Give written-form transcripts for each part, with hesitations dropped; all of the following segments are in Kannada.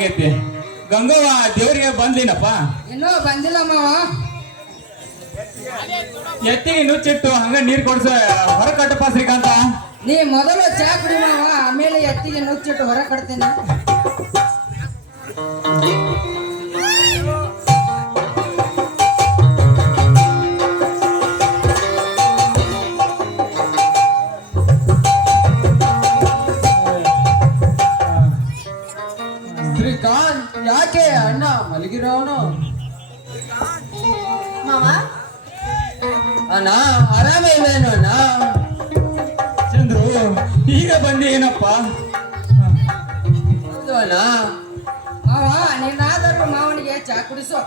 ಆಗೈತಿ. ಗಂಗವ್ವ ದೇವ್ರಿಗೆ ಬಂದ್ಲಿನಪ್ಪ? ಇನ್ನೂ ಬಂದಿಲ್ಲ ಮಾವ. ಎತ್ತಿಗೆ ನುಚ್ಚಿಟ್ಟು ಹಂಗ ನೀರ್ ಕೊಡ್ಸ ಹೊರ ಕಟ್ಟಪ್ಪ ಶ್ರೀಕಾಂತ. ನೀ ಮೊದಲು ಚಾ ಕುಡಿ ಮಾವ, ಆಮೇಲೆ ಎತ್ತಿಗೆ ನುಚ್ಚಿಟ್ಟು ಹೊರ ಕಟ್ತೀನಿ. ಶ್ರೀಕಾಂತ್, ಯಾಕೆ ಅಣ್ಣ ಮಲಗಿರೋನು? ಮಾವ ಅಣ್ಣ ಆರಾಮ ಇಲ್ಲೇನು ಅಣ್ಣ? ಚಂದ್ರು ಈಗ ಬಂದಿ ಏನಪ್ಪ? ಹೌದು ಅಣ್ಣ. ಮಾವ ನೀನಾದರೂ ಮಾವನಿಗೆ ಚಾ ಕುಡಿಸು.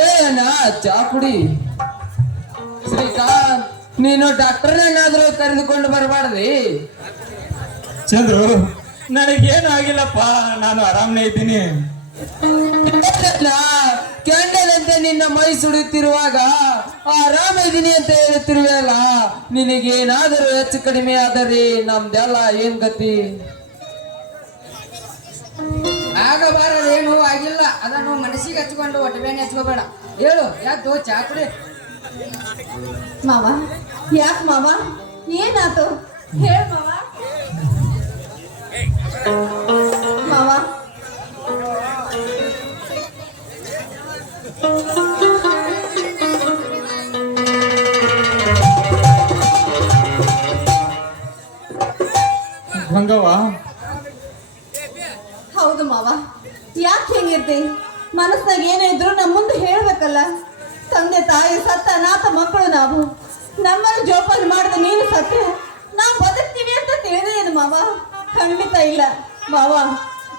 ಏ ಅಣ್ಣ ಚಾ ಕುಡಿ. ಶ್ರೀಕಾಂತ್, ನೀನು ಡಾಕ್ಟರ್ನೇನಾದ್ರೂ ಕರೆದುಕೊಂಡು ಬರಬಾರ್ದಿ? ಚಂದ್ರು ನನಗೇನು ಆಗಿಲ್ಲಪ್ಪ, ನಾನು ಆರಾಮನೇ ಇದ್ದೀನಿ. ಕೆಂಡದಂತೆ ನಿನ್ನ ಮೈ ಸುಡುತ್ತಿರುವಾಗ ಆರಾಮ ಇದೀನಿ ಅಂತ ಹೇಳುತ್ತಿರುವೆಯಲ್ಲ, ನಿನಗೇನಾದರೂ ಹೆಚ್ಚು ಕಡಿಮೆ ಆದರೆ ನಮ್ದೆಲ್ಲ ಏನ್ ಗತಿ? ಆಗಬಾರದೇನು ಆಗಿಲ್ಲ, ಅದನ್ನು ಮನಸ್ಸಿಗೆ ಹಚ್ಕೊಂಡು ಒಟ್ಟಬೇನೆ ಹಚ್ಕೋಬೇಡ. ಹೇಳು ಯಾತು ಚಾ ಕುಡಿ. ಮಾವ ಯಾಕೆ ಮಾವ, ಏನಾತು ಹೇಳ ಮಾವ. ಮಾವ ಗಂಗವ್ವ ಹೌದು ಮಾವ, ಯಾಕೆ ಹೆಂಗಿರ್ತಿ? ಮನಸ್ನಾಗ ಏನೇ ಇದ್ರು ನಮ್ಮ ಮುಂದೆ ಹೇಳ್ಬೇಕಲ್ಲ. ತಂದೆ ತಾಯಿ ಸತ್ತ ಅನಾಥ ಮಕ್ಕಳು ನಾವು. ನಮ್ಮನ್ನು ಜೋಪಾನ ಮಾಡಿದ ನೀನು ಸತ್ರೆ ನಾವು ಬದುಕ್ತೀವಿ ಅಂತ ತಿಳಿದೇನು ಮಾವ? ಖಂಡಿತ ಇಲ್ಲ ಮಾವ.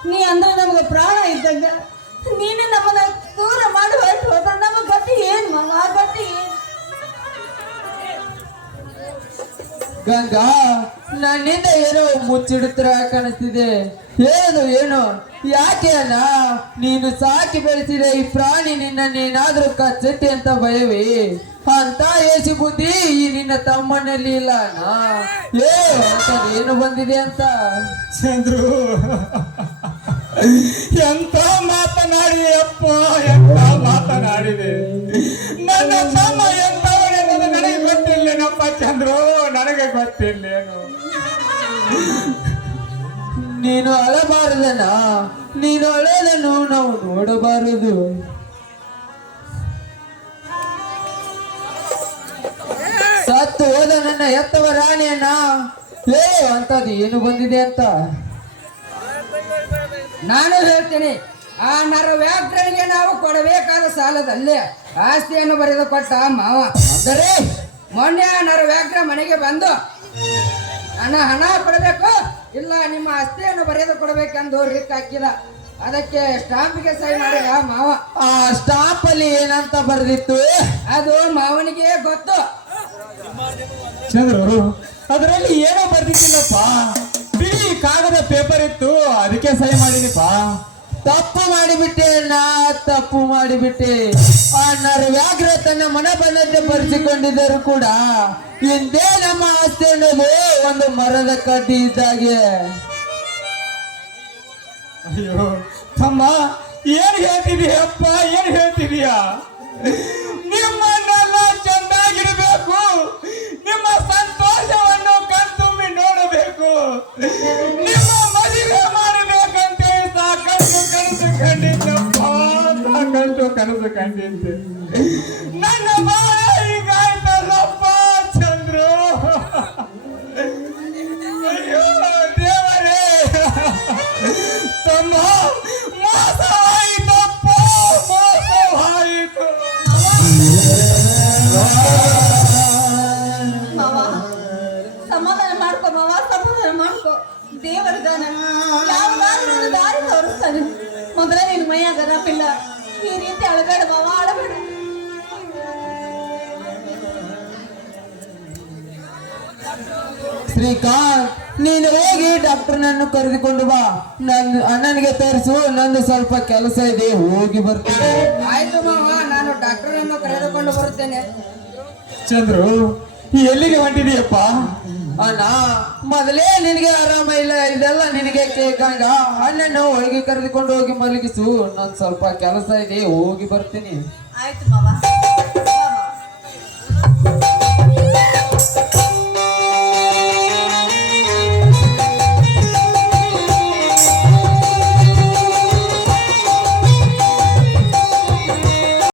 ನೀ ಅಂದ್ರೆ ನಮಗೆ ಪ್ರಾಣ ಇದ್ದಂಗ. ನೀನೇ ನಮ್ಮನ್ನ ದೂರ ಮಾಡಿ ಹೊರಟು ಹೋದ್ರೆ ನಮ್ಮ ಗತಿ ಏನು ಮಾವ? ಗತಿ ಏನು? ಗಂಗಾ, ನನ್ನಿಂದ ಏನೋ ಮುಚ್ಚಿಡುತ್ತರ ಕಾಣಿಸ್ತಿದೆ. ಏನು ಯಾಕೆ ಅಣ್ಣ? ನೀನು ಸಾಕಿ ಬೆಳೆಸಿದ ಈ ಪ್ರಾಣಿ ನಿನ್ನನ್ನೇನಾದ್ರೂ ಕಚ್ಚುತ್ತೆ ಅಂತ ಭಯವೇ? ಅಂತ ಏಸಿ ಬುದ್ಧಿ ಈ ನಿನ್ನ ತಮ್ಮನಲ್ಲಿ ಇಲ್ಲ ಅಣ್ಣ. ಏನು ಬಂದಿದೆ ಅಂತ? ಚಂದ್ರು ಎಂತ ಮಾತನಾಡಿದೆ ಅಪ್ಪ, ಎಂತ ಮಾತನಾಡಿದೆ. ನನ್ನ ತಮ್ಮ ಎಂತವನೆಂಬುದು ನನಗೆ ಗೊತ್ತಿಲ್ಲೇನಪ್ಪ ಚಂದ್ರು, ನನಗೆ ಗೊತ್ತಿಲ್ಲೇನು. ನೀನು ಅಳಬಾರದಣ್ಣ, ನೀನು ಅಳೋದನ್ನು ನಾವು ನೋಡಬಾರದು. ಸತ್ತು ಹೋದ ನನ್ನ ಎತ್ತವ ರಾಣಿಯಣ್ಣ, ಅಂತದ್ದು ಏನು ಬಂದಿದೆ ಅಂತ ನಾನು ಹೇಳ್ತೀನಿ. ಆ ನರವ್ಯಾಘ್ರನಿಗೆ ನಾವು ಕೊಡಬೇಕಾದ ಸಾಲದಲ್ಲೇ ಆಸ್ತಿಯನ್ನು ಬರೆದು ಕೊಟ್ಟ ಮಾವ. ಆದರೆ ಮೊನ್ನೆ ಆ ನರವ್ಯಾಘ್ರ ಮನೆಗೆ ಬಂದು ನನ್ನ ಹಣ ಕೊಡಬೇಕು, ಇಲ್ಲ ನಿಮ್ಮ ಆಸ್ತಿಯನ್ನು ಬರೆದು ಕೊಡಬೇಕೆಂದು ರಿಕ್ ಹಾಕಿದ. ಅದಕ್ಕೆ ಸ್ಟಾಂಪಿಗೆ ಸಹಿ ಮಾಡಿದ ಮಾವ. ಆ ಸ್ಟಾಂಪ್ ಅಲ್ಲಿ ಏನಂತ ಬರೆದಿತ್ತು? ಅದು ಮಾವನಿಗೆ ಗೊತ್ತು. ಚಂದ್ರು ಅದರಲ್ಲಿ ಏನೋ ಬರ್ದಿತ್ತಿಲ್ಲಪ್ಪ, ಬಿಳಿ ಕಾಗದ ಪೇಪರ್ ಇತ್ತು, ಅದಕ್ಕೆ ಸಹಿ ಮಾಡಿನಿಪ್ಪ. ತಪ್ಪು ಮಾಡಿಬಿಟ್ಟೆ ಅಣ್ಣ, ತಪ್ಪು ಮಾಡಿಬಿಟ್ಟೆ. ಆ ನರವ್ಯಾಘ್ರ ತನ್ನ ಮನ ಬಂದಂತೆ ಬರೆಸಿಕೊಂಡಿದ್ದರು ಕೂಡ ಹಿಂದೆ ನಮ್ಮ ಆಸ್ತಿ ಅನ್ನೋದು ಒಂದು ಮರದ ಕಡ್ಡಿ ಇದ್ದಾಗೆ. ಅಯ್ಯೋ ತಮ್ಮ, ಏನ್ ಹೇಳ್ತಿದೀಯಪ್ಪ, ಏನ್ ಹೇಳ್ತಿದೀಯ? ನಿಮ್ಮನ್ನೆಲ್ಲ ಚೆನ್ನಾಗಿರ್ಬೇಕು, ನಿಮ್ಮ ಸಂತೋಷವನ್ನು ಕಣ್ತುಂಬಿ ನೋಡಬೇಕು, ನಿಮ್ಮ ಮದುವೆ ಮಾಡಬೇಕಂತ ಸಾಕಷ್ಟು ಕನಸು ಕಂಡಿದ್ದಪ್ಪ, ಸಾಕಷ್ಟು ಕನಸು ಕಂಡಿದ್ದೆ. ನನ್ನ ಬಾಳ ಹೀಗಾಯ್ತಲ್ಲಪ್ಪ ಚಂದ್ರು. ಅಯ್ಯೋ ದೇವರೇ, ತಮ್ಮ ಮೋಸವಾಯಿತಪ್ಪ, ಮೋಸವಾಯಿತು. ಮಾವ ಸಮಾಧಾನ ಮಾಡ್ಕೊ ಮಾವ, ಸಮಾಧಾನ ಮಾಡ್ಕೊ. ದೇವರದಾನ ಯಾವ್ದಾದ್ರೂ ಒಂದು ದಾರಿ ತೋರಿಸ್ತಾನೆ. ಮೊದಲೇ ನಿನ್ ಮೈಯಾಗ ಅರಾಮಿಲ್ಲ, ಈ ರೀತಿ ಅಳಬೇಡ ಮಾವ, ಅಳಬೇಡ. ಶ್ರೀಕಾಂತ್, ನೀನು ಹೋಗಿ ಡಾಕ್ಟರ್ನನ್ನು ಕರೆದುಕೊಂಡು ಬಾ. ನನ್ನ ಅಣ್ಣನಿಗೆ ತೋರಿಸು, ನಂದು ಸ್ವಲ್ಪ ಕೆಲಸ ಇದೆ, ಹೋಗಿ ಬರ್ತೀನಿ. ಆಯ್ತು ಮಾವ, ನಾನು ಡಾಕ್ಟರನ್ನು ಕರೆದುಕೊಂಡು ಬರುತ್ತೇನೆ. ಚಂದ್ರು ಎಲ್ಲಿಗೆ ಹೊಂಟಿದೀಯಪ್ಪ? ಅಣ್ಣ ಮೊದಲೇ ನಿನಗೆ ಆರಾಮ ಇಲ್ಲ, ಇದೆಲ್ಲ ನಿನಗೆ ಕೇಕಂಗ. ಅಣ್ಣನ ಒಳಗೆ ಕರೆದುಕೊಂಡು ಹೋಗಿ ಮಲಗಿಸು, ನನ್ ಸ್ವಲ್ಪ ಕೆಲಸ ಇದೆ, ಹೋಗಿ ಬರ್ತೀನಿ. ಆಯ್ತು ಮಾವ.